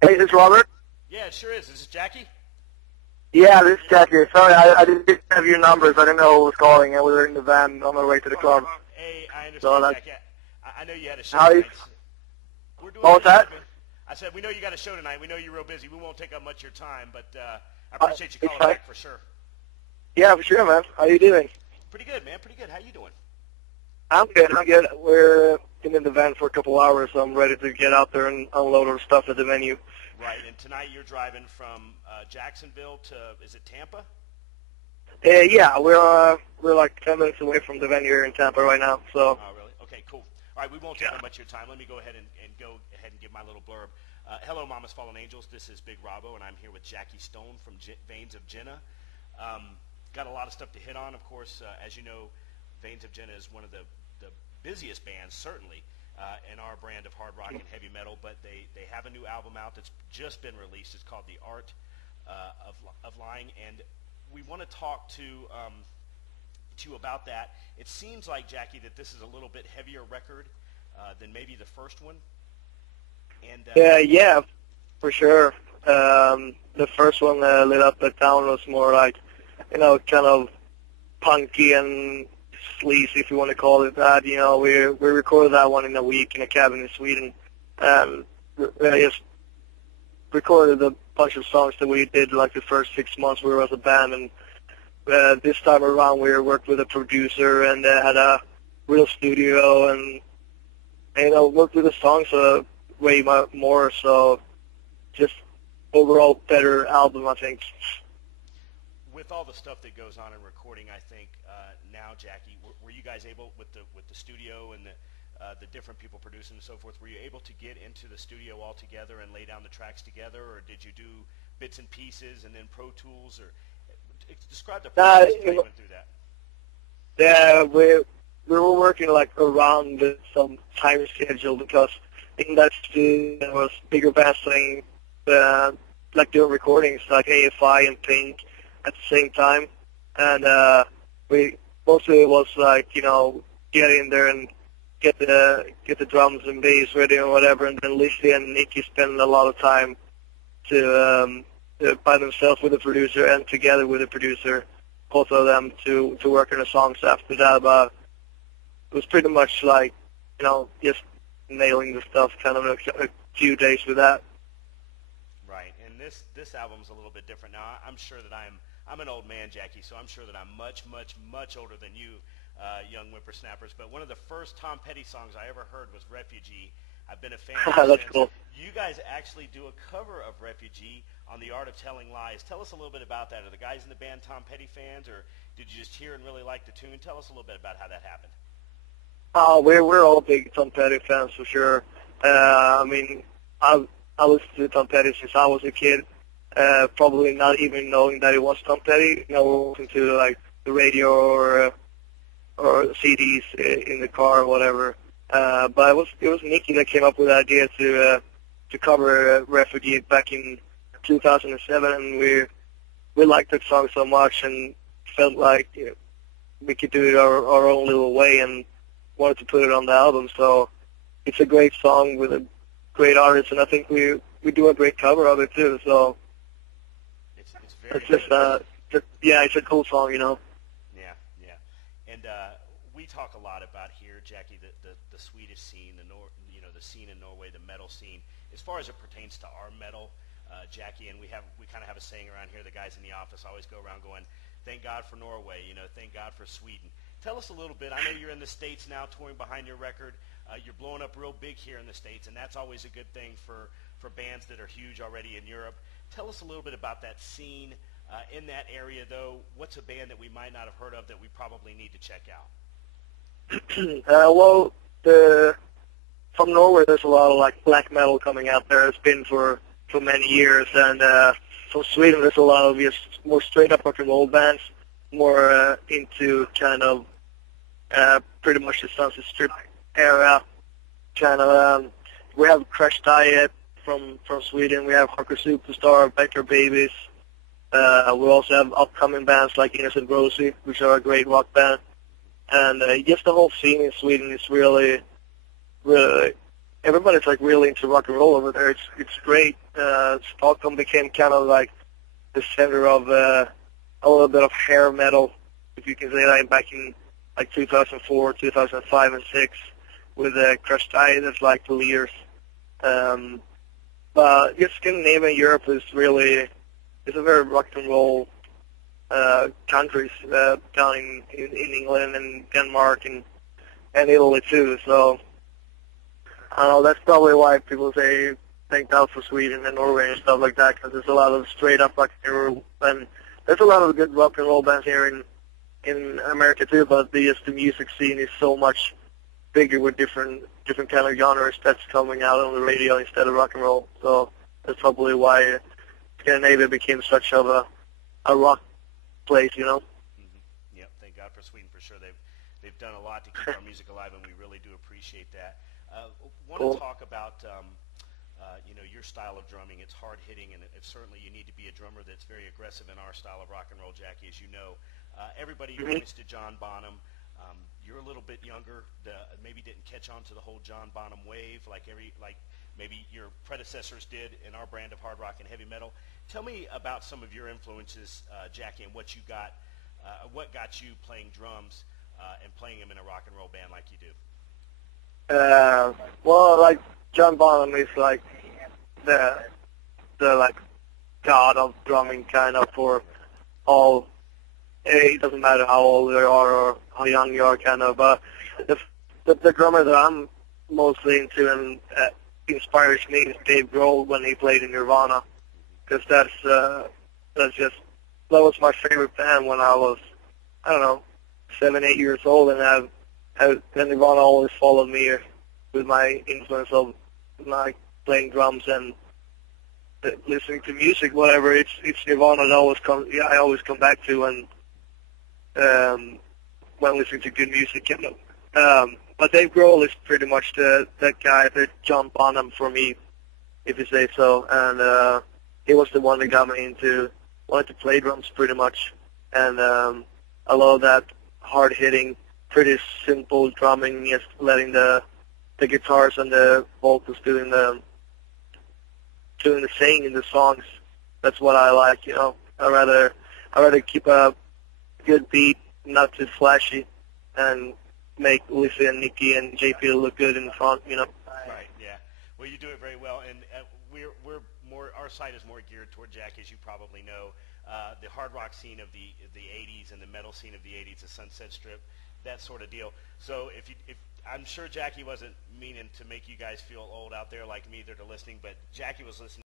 Hey, is this Robert? Yeah, it sure is. This is Jacki. Yeah, this is Jacki. Sorry, I didn't have your numbers. I didn't know who was calling. I was in the van on my way to the club. Hey, I So understand, that's, Jacki. I know you had a show how you, tonight. We're doing what was good, that? man. I said, we know you got a show tonight. We know you're real busy. We won't take up much of your time, but I appreciate you It's calling fine. back for sure. Yeah, for sure, man. How you doing? Pretty good, man. Pretty good. How you doing? I'm good. I'm good. We're been in the van for a couple hours, so I'm ready to get out there and unload our stuff at the venue. Right, and tonight you're driving from Jacksonville to, is it Tampa? Yeah, we're like 10 minutes away from the venue here in Tampa right now. So Oh, really? Okay, cool. All right, we won't take up much of your time. Let me go ahead and give my little blurb. Hello, Mama's Fallen Angels. This is Big Robbo, and I'm here with Jacki Stone from Vains of Jenna. Got a lot of stuff to hit on, of course. As you know, Vains of Jenna is one of the busiest bands, certainly, in our brand of hard rock and heavy metal, but they have a new album out that's just been released. It's called The Art of Lying, and we want to talk to you about that. It seems like, Jacki, that this is a little bit heavier record than maybe the first one. And yeah, for sure. The first one, Lit Up the Town, was more like, kind of punky and sleazy, if you want to call it that. We recorded that one in a week in a cabin in Sweden, and I just recorded a bunch of songs that we did like the first 6 months we were as a band, and this time around we worked with a producer and had a real studio, and worked with the songs way more, so just overall better album, I think. With all the stuff that goes on in recording, I think now, Jacki, were you guys able with the studio and the different people producing and so forth? Were you able to get into the studio all together and lay down the tracks together, or did you do bits and pieces and then Pro Tools? Or describe the process how you went through that. Yeah, we were working like around some time schedule, because in that studio there was bigger bands playing like doing recordings like AFI and Pink at the same time, and we mostly it was like get in there and get the drums and bass ready or whatever, and then Lizzie and Nikki spend a lot of time to by themselves with the producer and together with the producer, both of them to work on the songs after that. But it was pretty much like just nailing the stuff, kind of a few days with that. Right, and this album's a little bit different. Now, I'm sure that I'm an old man, Jacki, so I'm sure that I'm much, much, much older than you, young whippersnappers. But one of the first Tom Petty songs I ever heard was Refugee. I've been a fan ever That's since. cool. You guys actually do a cover of Refugee on The Art of Telling Lies. Tell us a little bit about that. Are the guys in the band Tom Petty fans, or did you just hear and really like the tune? Tell us a little bit about how that happened. We're all big Tom Petty fans for sure. I mean, I listened to Tom Petty since I was a kid. Probably not even knowing that it was Tom Petty. Listening to like the radio or CDs in the car or whatever. But it was Nikki that came up with the idea to cover Refugee back in 2007, and we liked that song so much and felt like we could do it our own little way, and wanted to put it on the album. So it's a great song with a great artist, and I think we do a great cover of it too. So it's very yeah, it's a cool song, Yeah. And we talk a lot about here, Jacki, the Swedish scene, the scene in Norway, the metal scene, as far as it pertains to our metal, Jacki. And we kind of have a saying around here. The guys in the office always go around going, "Thank God for Norway," "Thank God for Sweden." Tell us a little bit. I know you're in the States now, touring behind your record. You're blowing up real big here in the States, and that's always a good thing for bands that are huge already in Europe. Tell us a little bit about that scene in that area, though. What's a band that we might not have heard of that we probably need to check out? Well, from Norway, there's a lot of like black metal coming out there. It's been for many years, and from Sweden, there's a lot of just more straight up rock and roll bands, more into kind of pretty much the Sunset Strip era. Kind of, we have Crash Diet from Sweden. We have Hardcore Superstar, Becker Babies. We also have upcoming bands like Innocent Rosie, which are a great rock band. And just the whole scene in Sweden is really, really everybody's like really into rock and roll over there. It's great. Stockholm became kind of like the center of a little bit of hair metal, if you can say that, back in like 2004, 2005, and 6 with Crushed Itis like the leaders. But just Scandinavia and Europe is really, it's a very rock and roll countries down in England and Denmark and Italy too. So I don't know, that's probably why people say thank God for Sweden and Norway and stuff like that, because there's a lot of straight up rock and roll, and there's a lot of good rock and roll bands here in America too. But the music scene is so much bigger with different kind of genres that's coming out on the radio instead of rock and roll. So that's probably why Scandinavia became such of a rock place, you know. Mm-hmm. Yep. Thank God for Sweden for sure. They've done a lot to keep our music alive, and we really do appreciate that. Want to talk about your style of drumming. It's hard hitting, and certainly you need to be a drummer that's very aggressive in our style of rock and roll, Jacki, as you know. Everybody points to John Bonham. You're a little bit younger, maybe didn't catch on to the whole John Bonham wave like maybe your predecessors did in our brand of hard rock and heavy metal. Tell me about some of your influences, Jacki, and what got you playing drums and playing them in a rock and roll band like you do. Well, like John Bonham is like the like god of drumming, kind of, for all. It doesn't matter how old you are or how young you are, kind of. But the drummer that I'm mostly into and inspires me is Dave Grohl when he played in Nirvana, because that was my favorite band when I was, I don't know, 7, 8 years old, and Nirvana always followed me with my influence of like playing drums and listening to music, whatever. It's Nirvana that I always come back to when listening to good music, you know. But Dave Grohl is pretty much that guy, the John Bonham for me, if you say so. And he was the one that got me wanted to play drums pretty much. And I love that hard hitting, pretty simple drumming, just letting the guitars and the vocals doing the singing in the songs. That's what I like, you know. I rather keep a good beat, not too flashy, and make Lizzie and Nikki and JP look good in the front, you know. Right. Yeah. Well, you do it very well, and we're more. Our site is more geared toward Jacki, as you probably know. The hard rock scene of the '80s and the metal scene of the '80s, the Sunset Strip, that sort of deal. So if I'm sure Jacki wasn't meaning to make you guys feel old out there like me that are listening, but Jacki was listening